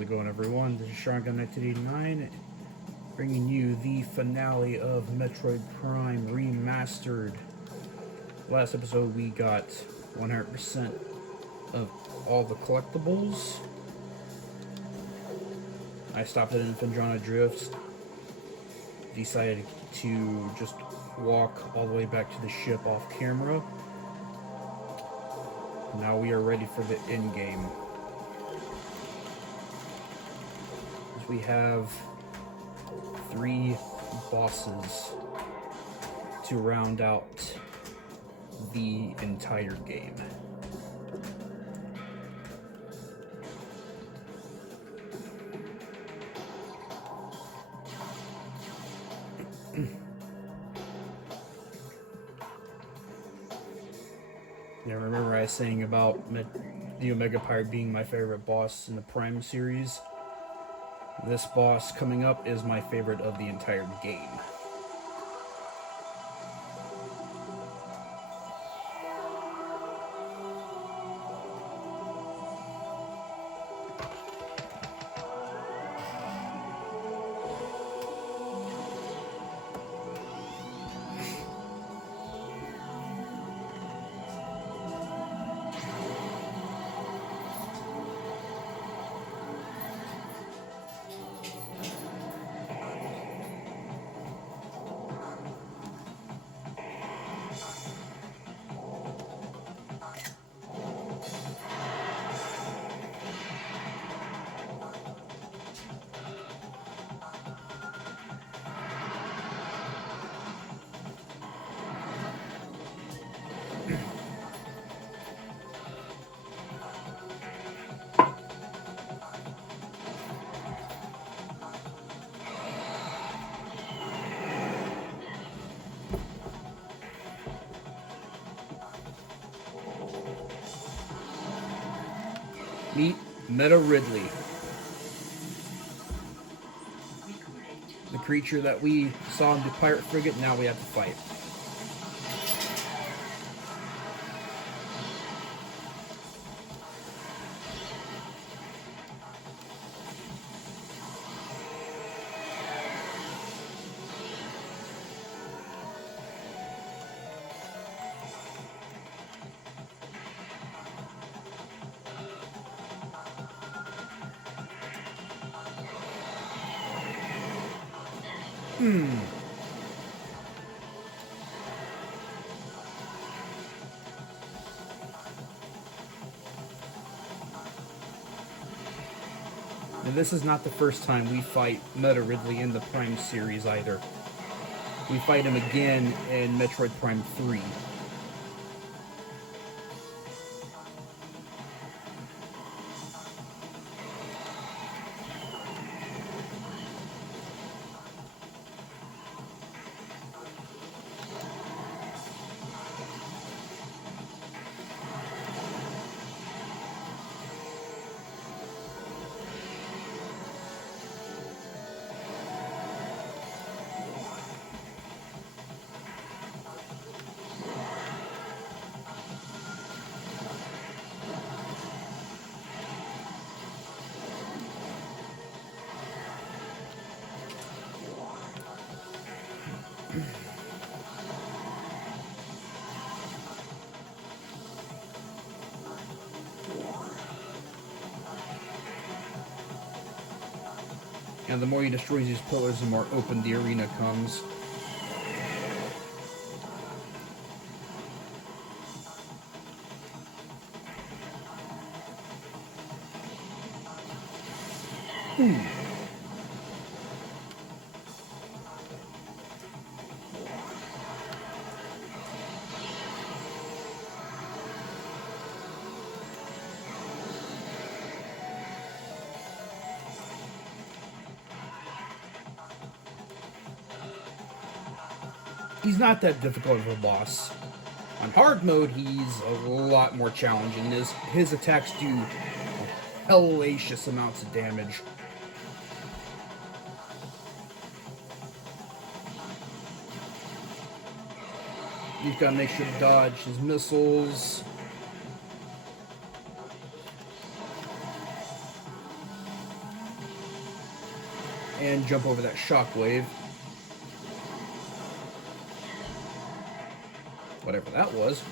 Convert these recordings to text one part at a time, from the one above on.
How's it going, everyone? This is Shotgun1989, bringing you the finale of Metroid Prime Remastered. Last episode, we got 100% of all the collectibles. I stopped at Infindrana Drifts, decided to just walk all the way back to the ship off camera. Now we are ready for the end game. We have 3 bosses to round out the entire game. Yeah, remember I was saying about the Omega Pirate being my favorite boss in the Prime series? This boss coming up is my favorite of the entire game. Meet Ridley, the creature that we saw in the pirate frigate. Now we have to fight. And this is not the first time we fight Ridley in the Prime series either. We fight him again in Metroid Prime 3. And the more you destroy these pillars, the more open the arena comes. He's not that difficult of a boss. On hard mode, he's a lot more challenging. His attacks do hellacious amounts of damage. You've got to make sure to dodge his missiles. and jump over that shockwave. Whatever that was.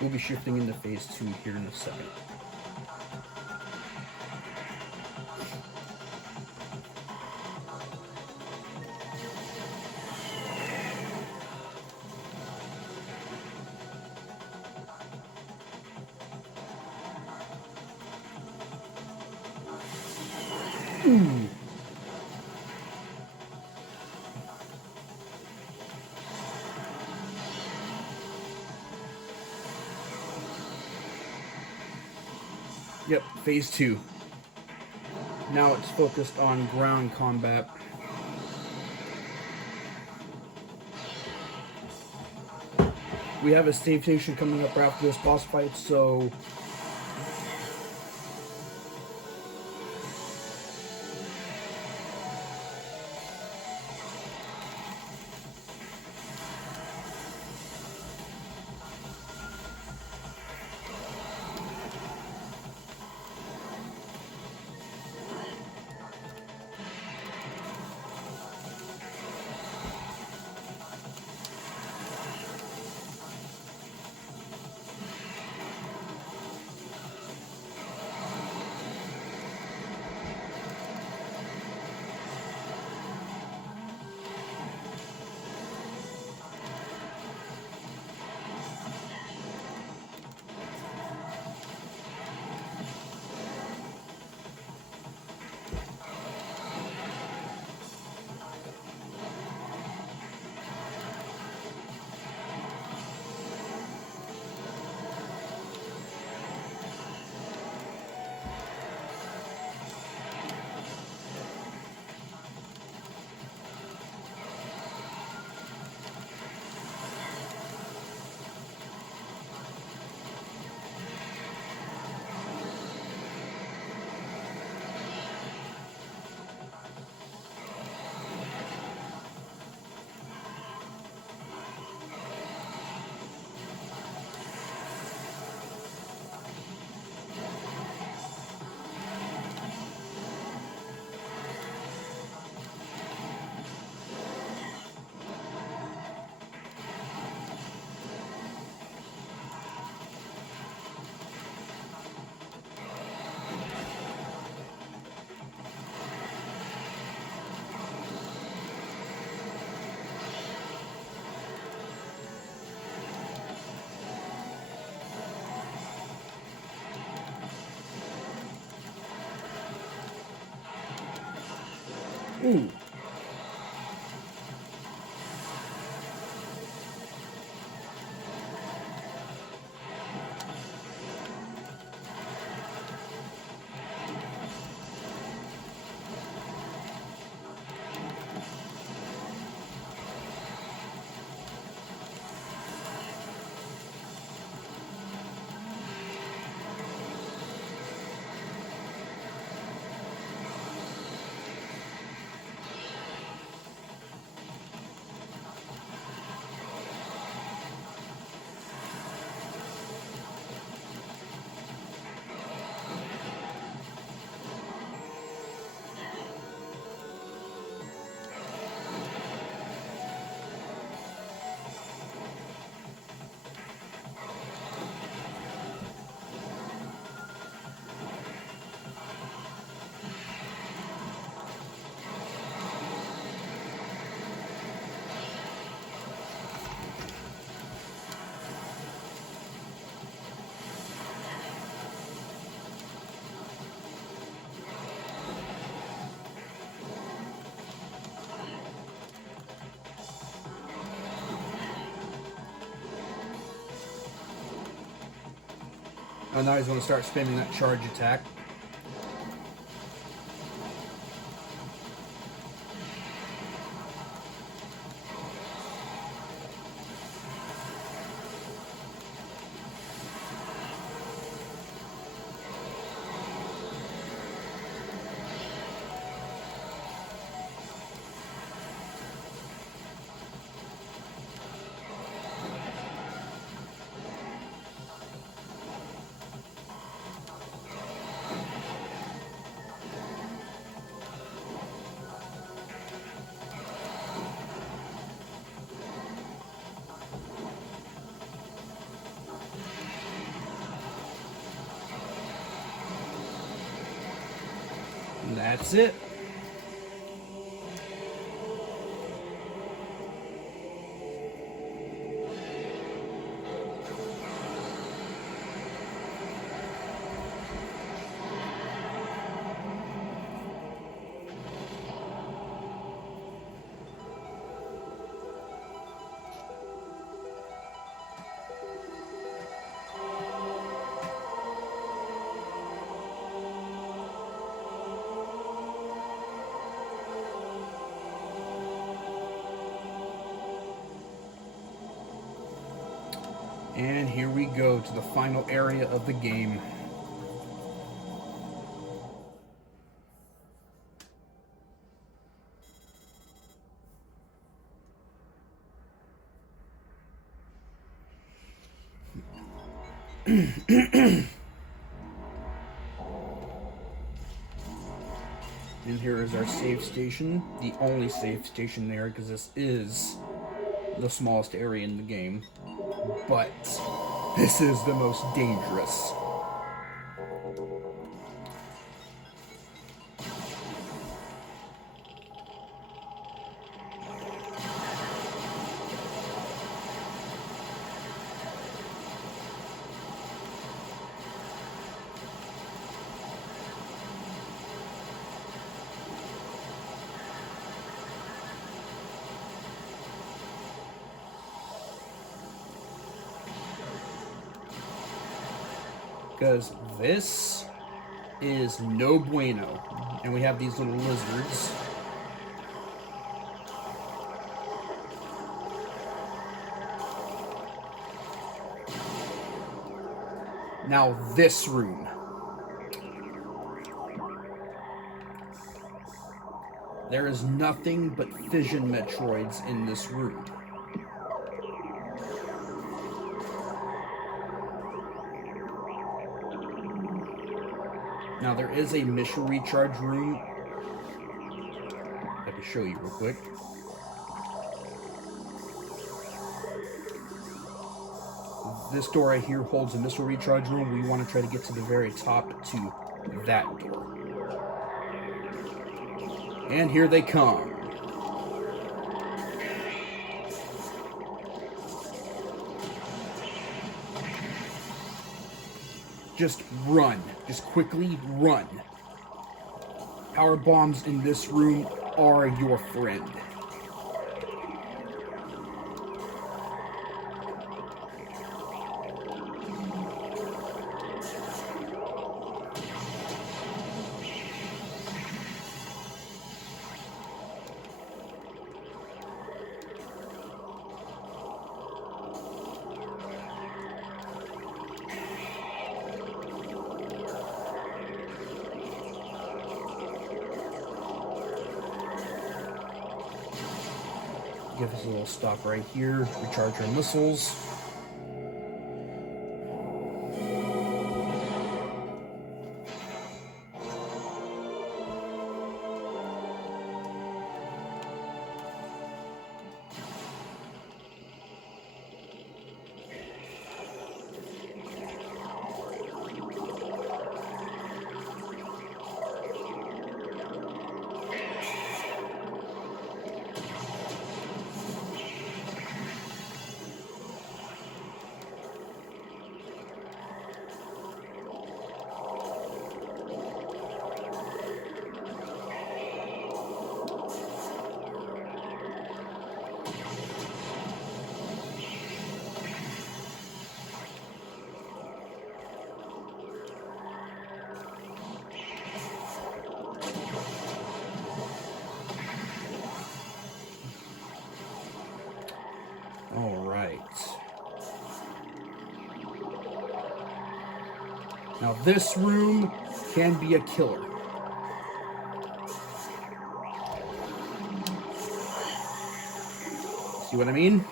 We'll be shifting into phase 2 here in a second. Ooh. Yep, phase 2. Now it's focused on ground combat. We have a save station coming up after this boss fight, so ooh. And now he's going to start spamming that charge attack. That's it. And here we go to the final area of the game. And here is our save station, the only save station there, because this is the smallest area in the game. But this is the most dangerous. Because this is no bueno. And we have these little lizards. Now this room. There is nothing but fission Metroids in this room. Now there is a mission recharge room. I can show you real quick. This door right here holds a missile recharge room. We want to try to get to the very top to that door. And here they come. Just run. Just quickly run. Power bombs in this room are your friend. Give us a little stop right here, recharge our missiles. All right. Now this room can be a killer. See what I mean?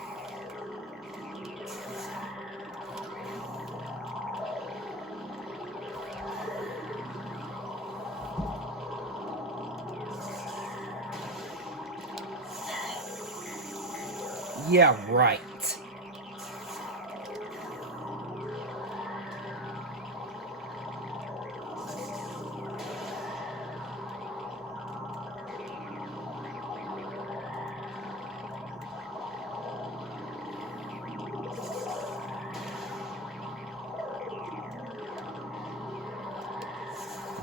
Yeah, right.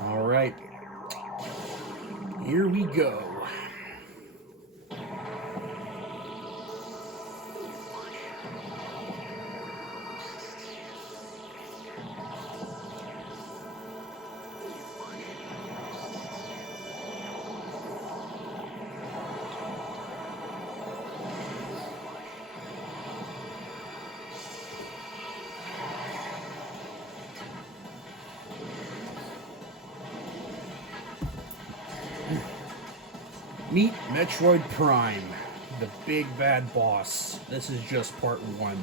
All right. Here we go. Meet Metroid Prime, the big bad boss. This is just part 1.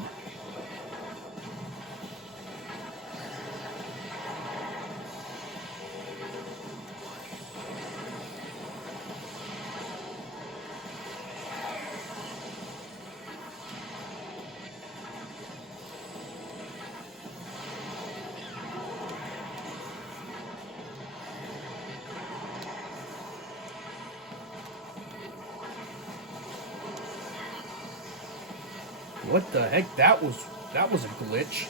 What the heck? That was a glitch.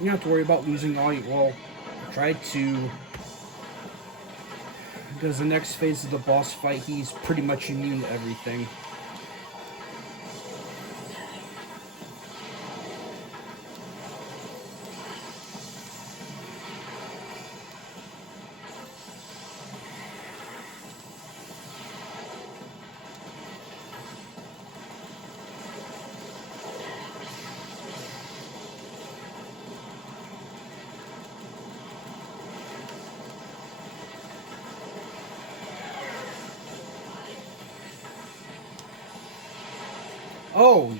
You don't have to worry about losing all you. Well, try to. Because the next phase of the boss fight, he's pretty much immune to everything. Oh,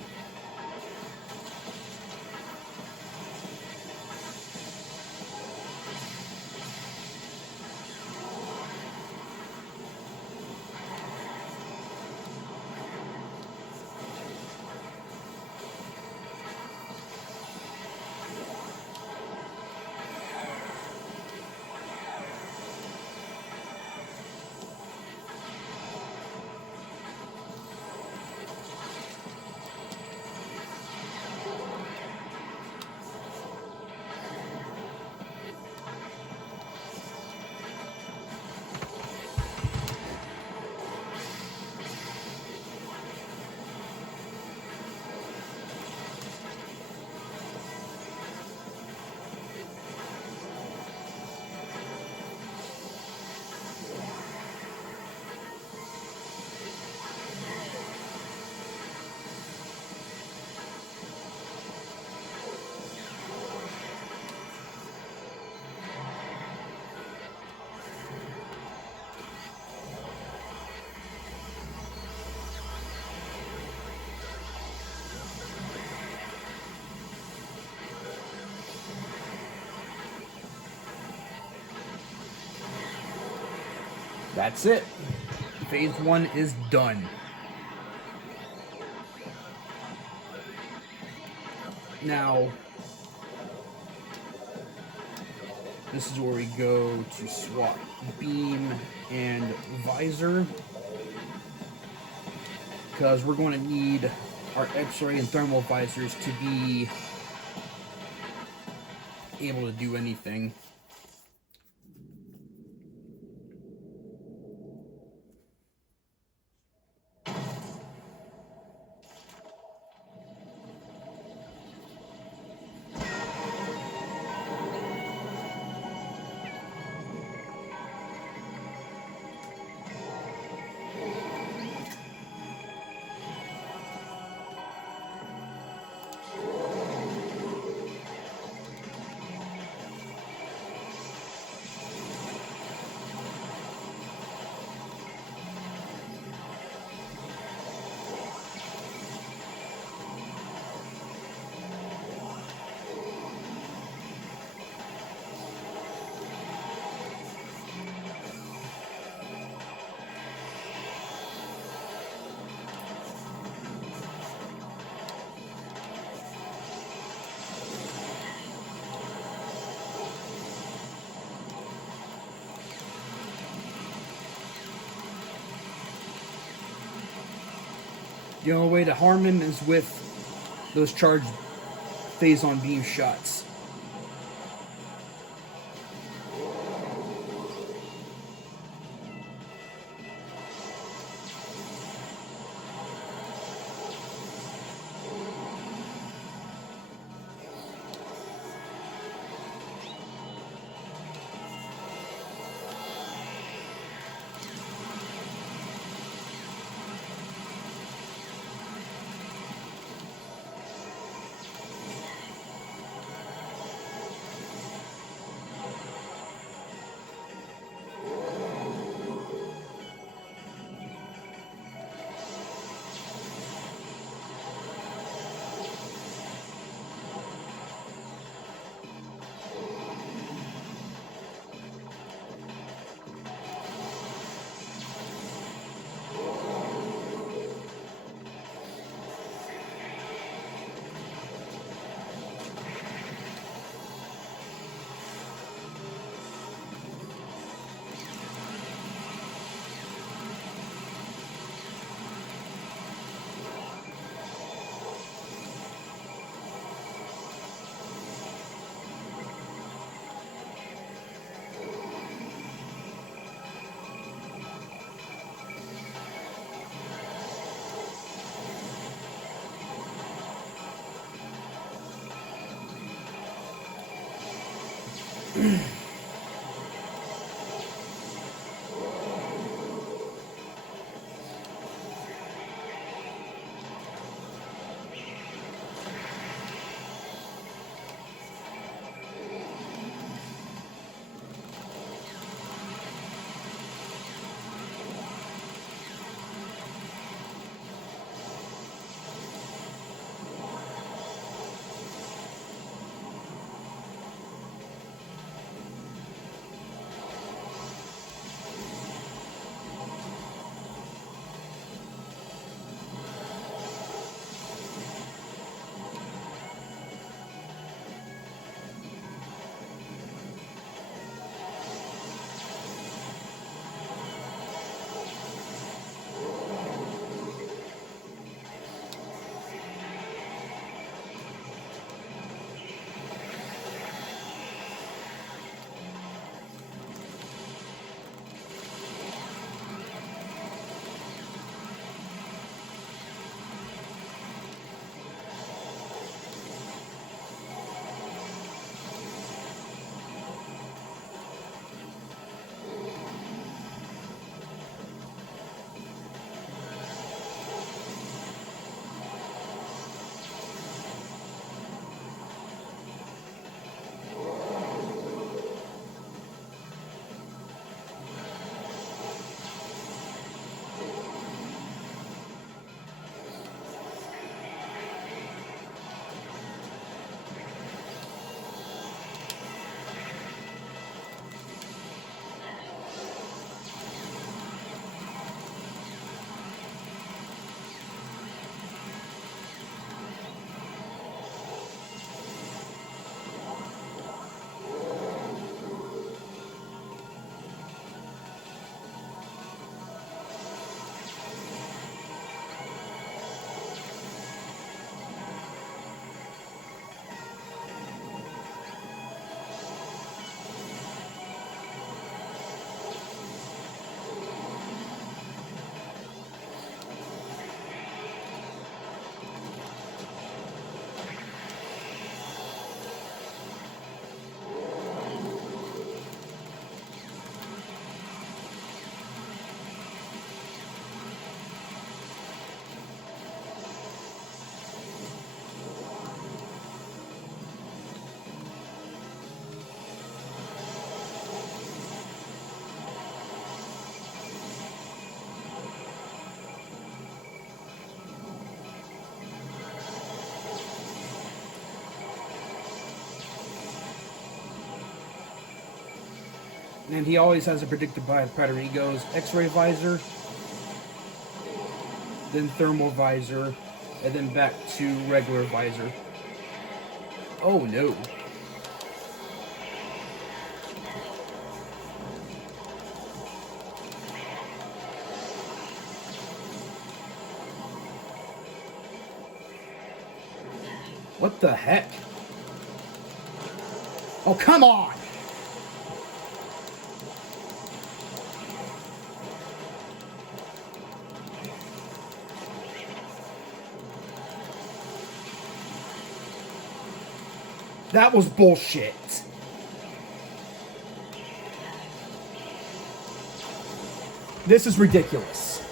that's it. Phase 1 is done. Now, this is where we go to swap beam and visor, because we're going to need our X-ray and thermal visors to be able to do anything. The only way to harm him is with those charged phase-on beam shots. And he always has it predicted by the pattern. He goes X-ray visor, then thermal visor, and then back to regular visor. Oh no. What the heck? Oh, come on! That was bullshit. This is ridiculous.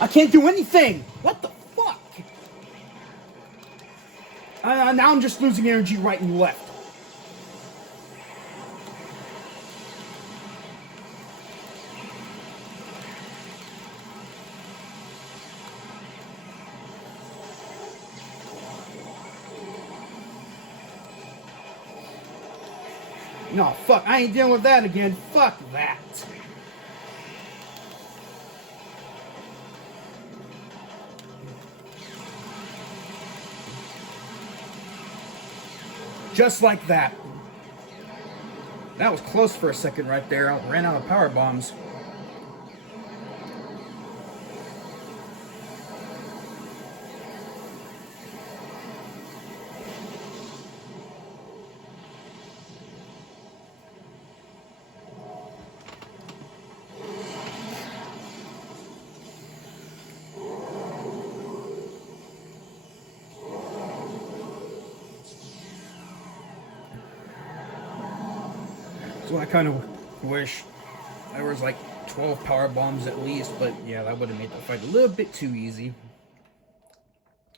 I can't do anything! What the fuck? Now I'm just losing energy right and left. No, fuck, I ain't dealing with that again. Fuck that. Just like that. That was close for a second right there. I ran out of power bombs. So I kind of wish there was like 12 power bombs at least, but yeah, that would have made the fight a little bit too easy.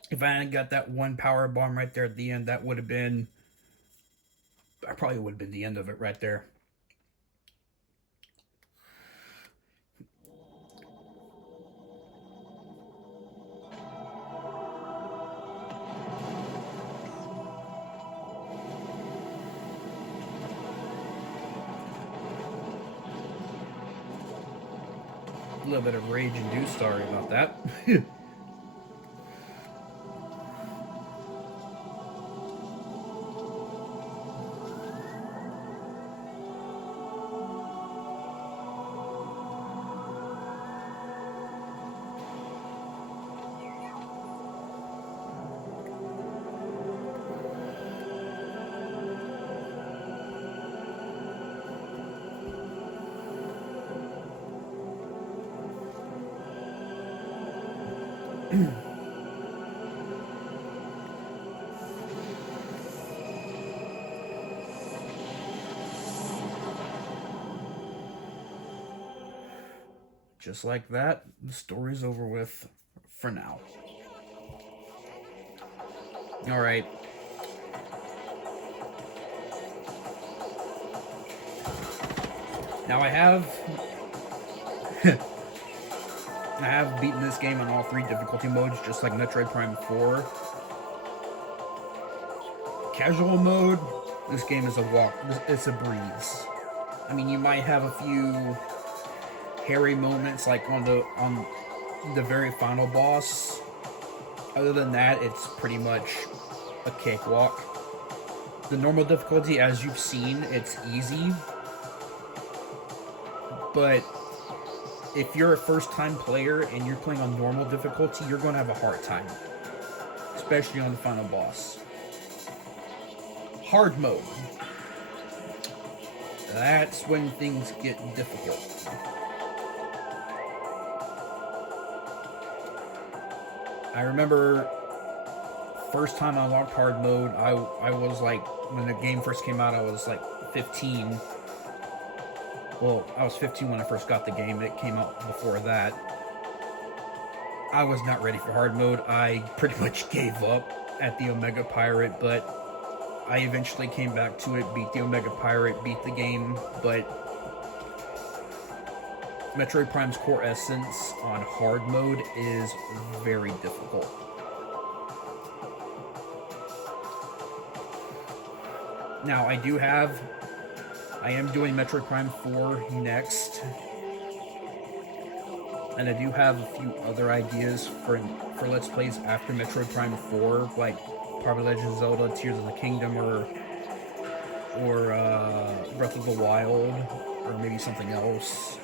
If I hadn't got that one power bomb right there at the end, that would have been... I probably would have been the end of it right there. A little bit of rage induced, sorry about that. Just like that, the story's over with for now. Alright. Now I have beaten this game on all 3 difficulty modes, just like Metroid Prime 4. Casual mode, this game is a walk. It's a breeze. I mean, you might have a few hairy moments, like on the very final boss. Other than that, it's pretty much a cakewalk. The normal difficulty, as you've seen, it's easy. But if you're a first-time player and you're playing on normal difficulty, you're going to have a hard time. Especially on the final boss. Hard mode. That's when things get difficult. I remember first time I unlocked hard mode, I was like, when the game first came out, I was like 15. Well, I was 15 when I first got the game. It came out before that. I was not ready for hard mode. I pretty much gave up at the Omega Pirate, but I eventually came back to it, beat the Omega Pirate, beat the game, but Metroid Prime's core essence on hard mode is very difficult. Now, I am doing Metroid Prime 4 next, and I do have a few other ideas for Let's Plays after Metroid Prime 4, like probably Legend of Zelda, Tears of the Kingdom, or Breath of the Wild, or maybe something else.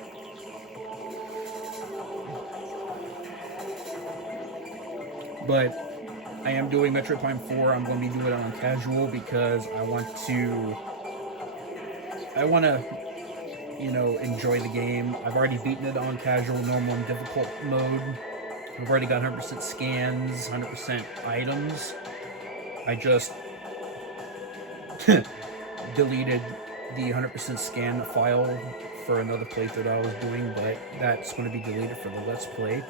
But I am doing Metroid Prime 4. I'm going to be doing it on casual because I want to, you know, enjoy the game. I've already beaten it on casual, normal, and difficult mode. I've already got 100% scans, 100% items. I just deleted the 100% scan file for another playthrough that I was doing, but that's going to be deleted for the Let's Play.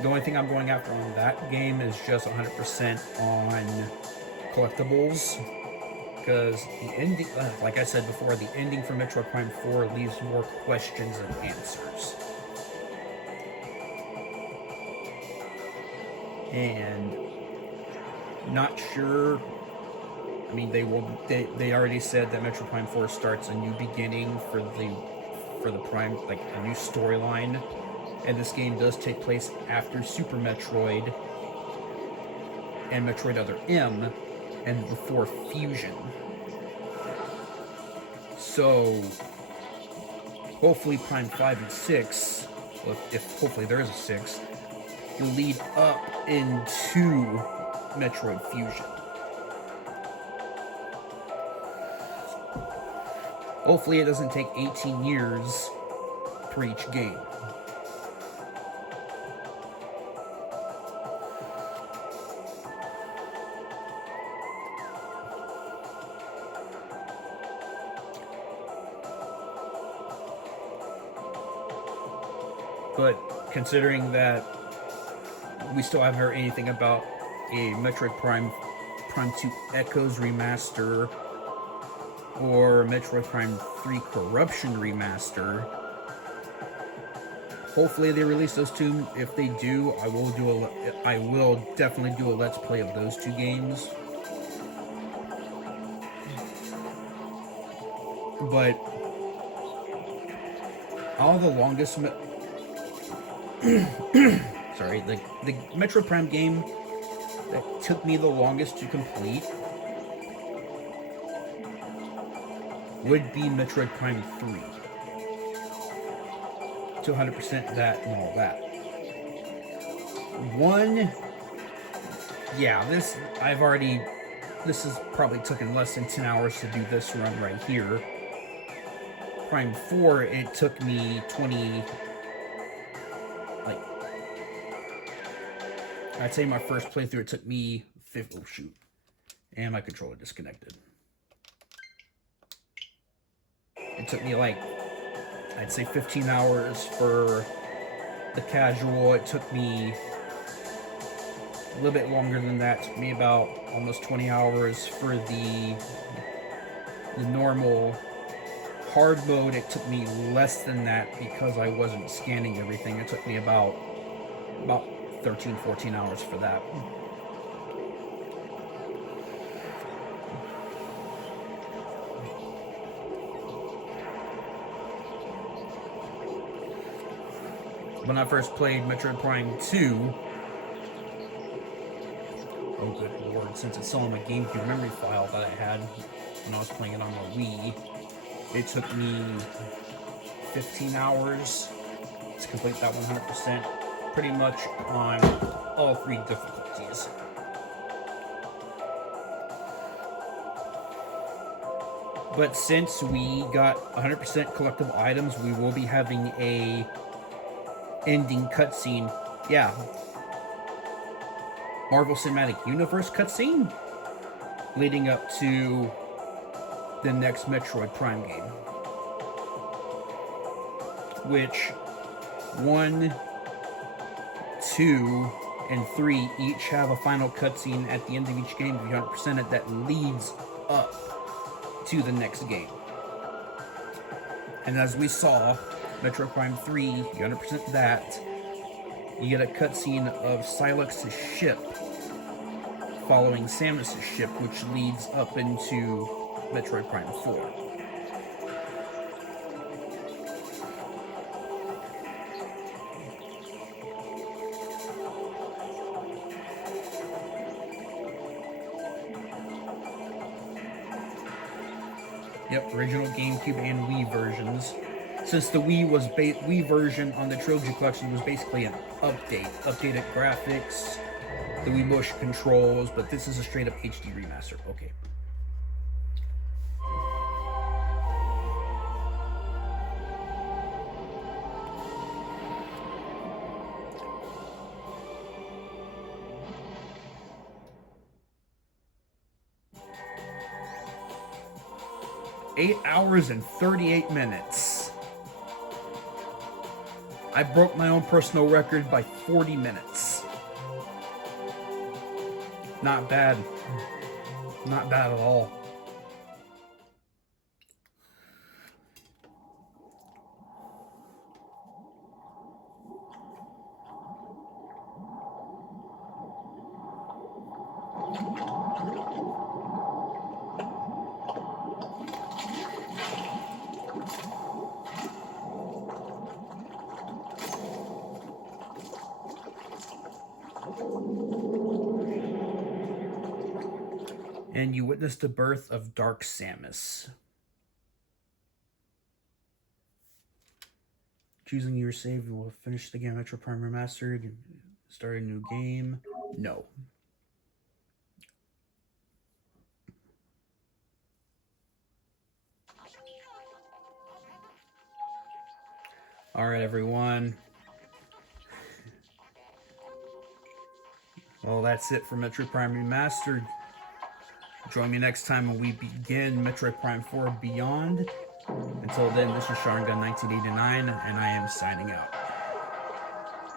The only thing I'm going after on that game is just 100% on collectibles, because the ending, like I said before, the ending for Metroid Prime 4 leaves more questions than answers. And not sure. I mean, they already said that Metroid Prime 4 starts a new beginning for the Prime, like a new storyline. And this game does take place after Super Metroid and Metroid Other M and before Fusion. So hopefully Prime 5 and 6, if hopefully there is a 6, will lead up into Metroid Fusion. Hopefully it doesn't take 18 years for each game. But considering that we still haven't heard anything about a Metroid Prime 2 Echoes remaster or Metroid Prime 3 Corruption remaster, hopefully they release those two. If they do, I will definitely do a Let's Play of those two games. But all the longest sorry, the Metroid Prime game that took me the longest to complete would be Metroid Prime 3. To 100% that and all that. 1, yeah, this has probably taken less than 10 hours to do this run right here. Prime 4, it took me 20, I'd say my first playthrough, it took me 50, oh shoot, and my controller disconnected. It took me I'd say 15 hours for the casual. It took me a little bit longer than that. It took me about almost 20 hours for the normal hard mode. It took me less than that because I wasn't scanning everything. It took me about 13, 14 hours for that. When I first played Metroid Prime 2, oh good lord, since it's still on my GameCube memory file that I had when I was playing it on the Wii, it took me 15 hours to complete that 100%, pretty much on all 3 difficulties. But since we got 100% collectible items, we will be having a ending cutscene. Yeah. Marvel Cinematic Universe cutscene leading up to the next Metroid Prime game. Which 1, 2, and 3 each have a final cutscene at the end of each game, if you 100% it, that leads up to the next game. And as we saw, Metroid Prime 3, you 100% that. You get a cutscene of Silux's ship following Samus's ship, which leads up into Metroid Prime 4. Yep, original GameCube and Wii versions. Since the Wii version on the Trilogy Collection was basically an update, updated graphics, the Wii motion controls, but this is a straight up HD remaster. Okay. Eight hours and 38 minutes. I broke my own personal record by 40 minutes. Not bad. Not bad at all. And you witness the birth of Dark Samus. Choosing your save and will finish the game Metroid Prime Remastered. Start a new game. No. Alright, everyone. Well, that's it for Metroid Prime Remastered. Join me next time when we begin Metroid Prime 4 Beyond. Until then, this is Sharingan 1989, and I am signing out.